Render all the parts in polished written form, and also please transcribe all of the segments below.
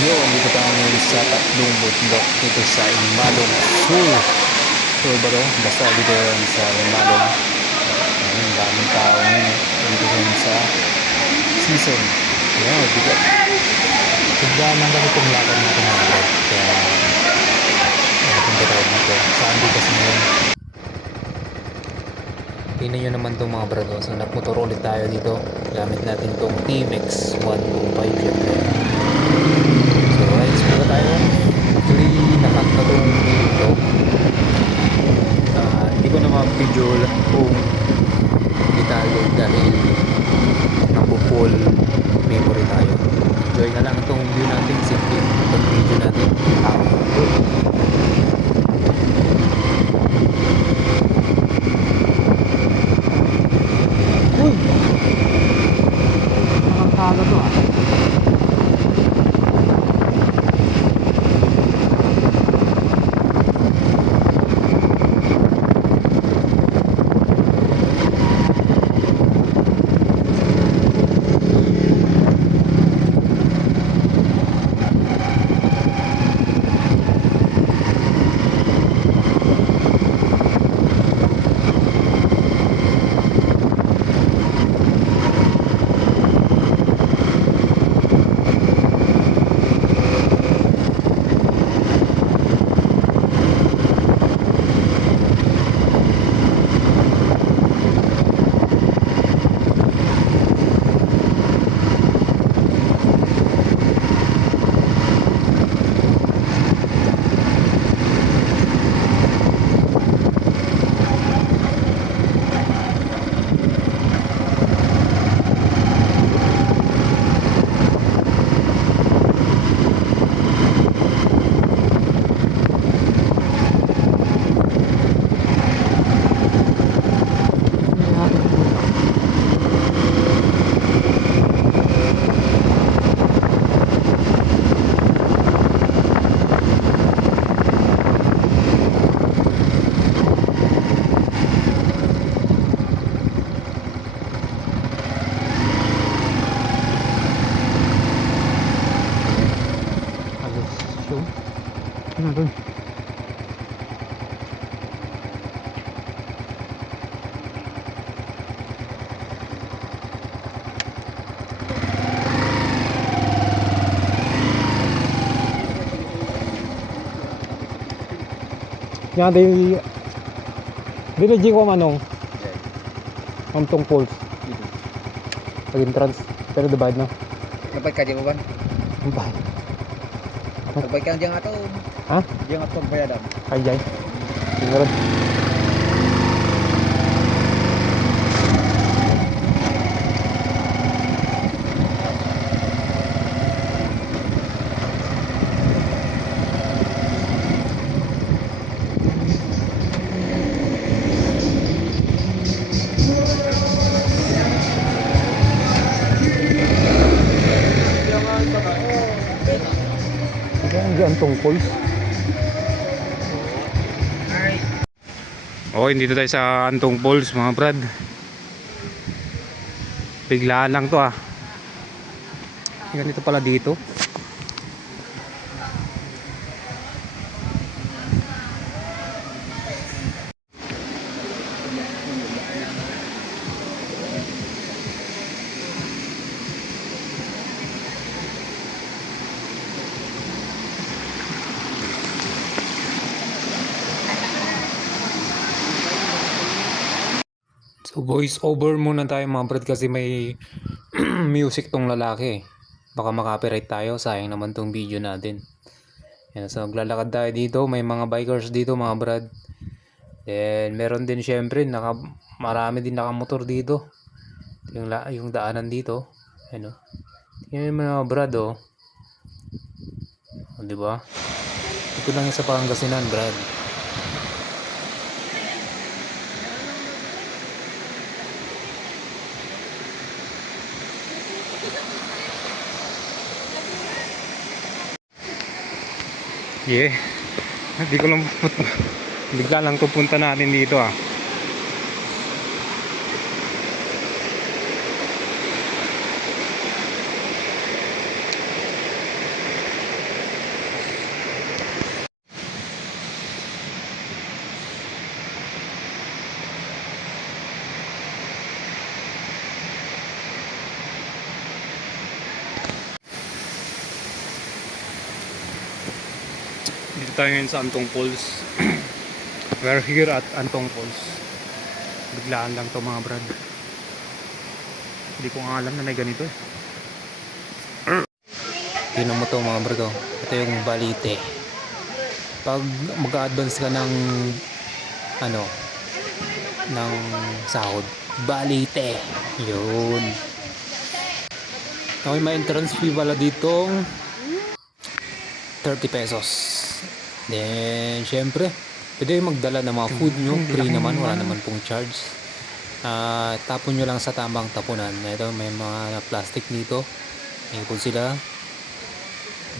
Yo, dito tayo ngayon sa tatlong bundok dito sa Imalog Sur. Sur ba to? Basta dito yan sa Imalog. Ayun, daming tao ngayon eh. Dito yan sa season. Ayan, bigat. Tignan lang kami itong lakad natin mga brad. Kaya napunta tayo dito. Saan dito kasi ngayon? Tingnan nyo naman itong mga brad. So nagmotor ulit tayo dito. Gamit natin itong TMX 125 syempre. So rides muna tayo. Actually nakat na itong video. Hindi ko na ma-video kung detalye dahil napo-full memory tayo. Enjoy na lang itong view natin. Simple itong video natin. Uy! Nakakaga to ah. Ano doon? Yan di ko manong ang poles pag entrance pero divide no Dapat ka dyan ba? Dapat. Dapat ka dyan ato. Ha? Dyan ato bayadan. Ay jay tingnan. Diyan tungkol. Okay, dito tayo sa Antong Falls mga brad. Biglaan lang to ah. Ganito pala dito. So voice over muna tayo mga brad kasi may music tong lalaki. Baka makapiright tayo, sayang naman tong video natin. Yan, so maglalakad tayo dito, may mga bikers dito mga brad. Then meron din syempre, marami din nakamotor dito. Yung daanan dito. Ano? Tingnan mo mga brad oh. Oh, di ba? Ito lang yung sa Pangasinan, brad. Yeah. Hindi ko lang bigla lang pupunta natin dito ah. Dito tayo ngayon sa Antong Falls. We're here at Antong Falls. Biglaan lang to mga brad. Hindi ko nga alam na may ganito eh. Tingnan mo to mga brad oh. Ito yung Balite. Pag mag-advance ka ng ano ng sahod, Balite. Yun. Okay, may entrance fee pala ditong 30 pesos. Then, syempre, pwede magdala ng mga food nyo. Free naman, wala naman pong charge. Tapon nyo lang sa tamang tapunan. Ito, may mga plastic dito. Ipon sila.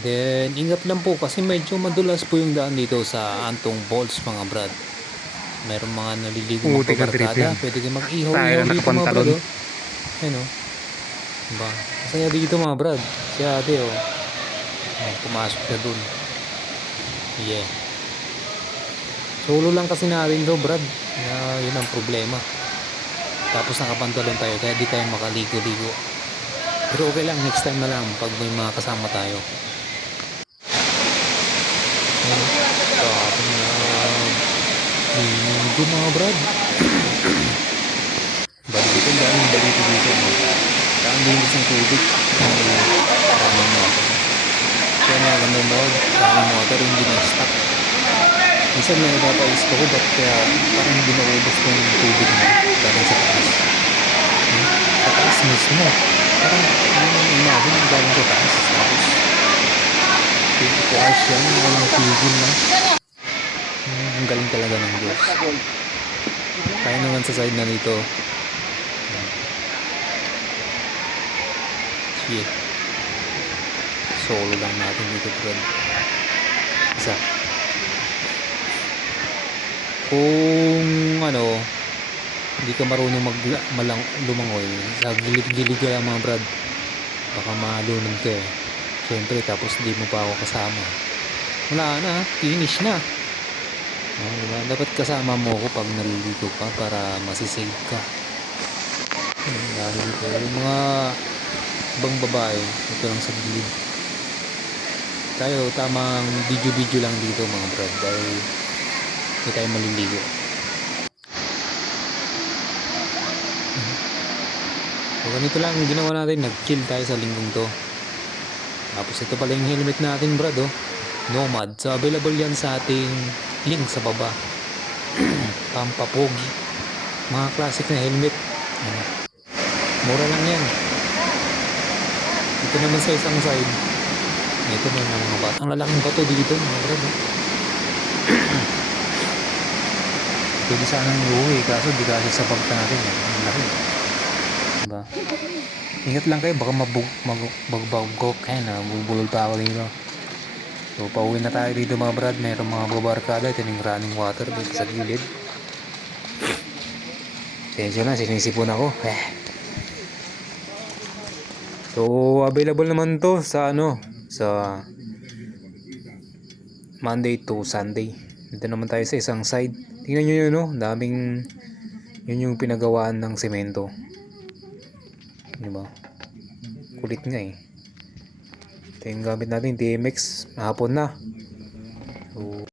Then, ingat lang po kasi medyo madulas po yung daan dito sa Antong Falls, mga brad. Meron mga naliligo magpabarkada. Pwede kayo mag-ihaw-ihaw dito, mga brad. Oh. Ayun, oh. Diba? Masaya dito, mga brad. Si ate, oh. Pumasok siya dun. Yeah. Solo lang kasi natin to, brad. Yun ang problema. Tapos nakapantalon tayo kaya di tayo makaligo-ligo. Pero okay lang, next time na lang pag may mga kasama tayo. Grabe na ligo mga brad. Balito ang daming balito dito. Saan linis ng tubig? Maraming water. Kaya mga maraming water hindi na-stop. Minsan may napapaisip ako ba't kaya parang hindi naubos tong tubig na galing sa taas. Sa taas mismo. Parang imagine galing sa taas. Tapos 24 hours yan. Walang tigil na. Ang galing talaga ng Diyos. Kaya naman sa side na dito. Shit. Solo lang natin dito bro. Isa. Kung ano, hindi ka marunong lumangoy sa gilid-gilid ka lang mga brad, baka malunod ka eh. Siyempre tapos di mo pa ako kasama, wala na, finish na. Diba? Dapat kasama mo ako pag naliligo ka para masisave ka. Dahil dito yung mga ibang babae ito lang sa gilid. Tayo tamang video lang dito mga brad dahil hindi tayo maliligo. So ganito lang ginawa natin, nag-chill tayo sa linggong to. Tapos ito pala yung helmet natin brad oh. Nomad. So available yan sa ating link sa baba. Pampapogi. Mga classic na helmet. Ano? Mura lang yan. Ito naman sa isang side. Ito na yung mga bato. Ang lalaking bato dito mga brad oh. Pwede sanang uwi kaso di kasi sa pagka natin ang laki. Diba? Ingat lang kayo baka magbagok kaya na bubulol pa ako dito. So pauwi na tayo dito mga brad. Mayroong mga babarkada. Ito yung running water dito sa gilid. Sensyo na sinisipon ako So available naman to sa sa Monday to Sunday. Dito naman tayo sa isang side. Tingnan nyo yun, no? Daming, yun yung pinagawaan ng semento. Diba? Kulit nga eh. Ito yung gamit natin, TMX. Hapon na. So,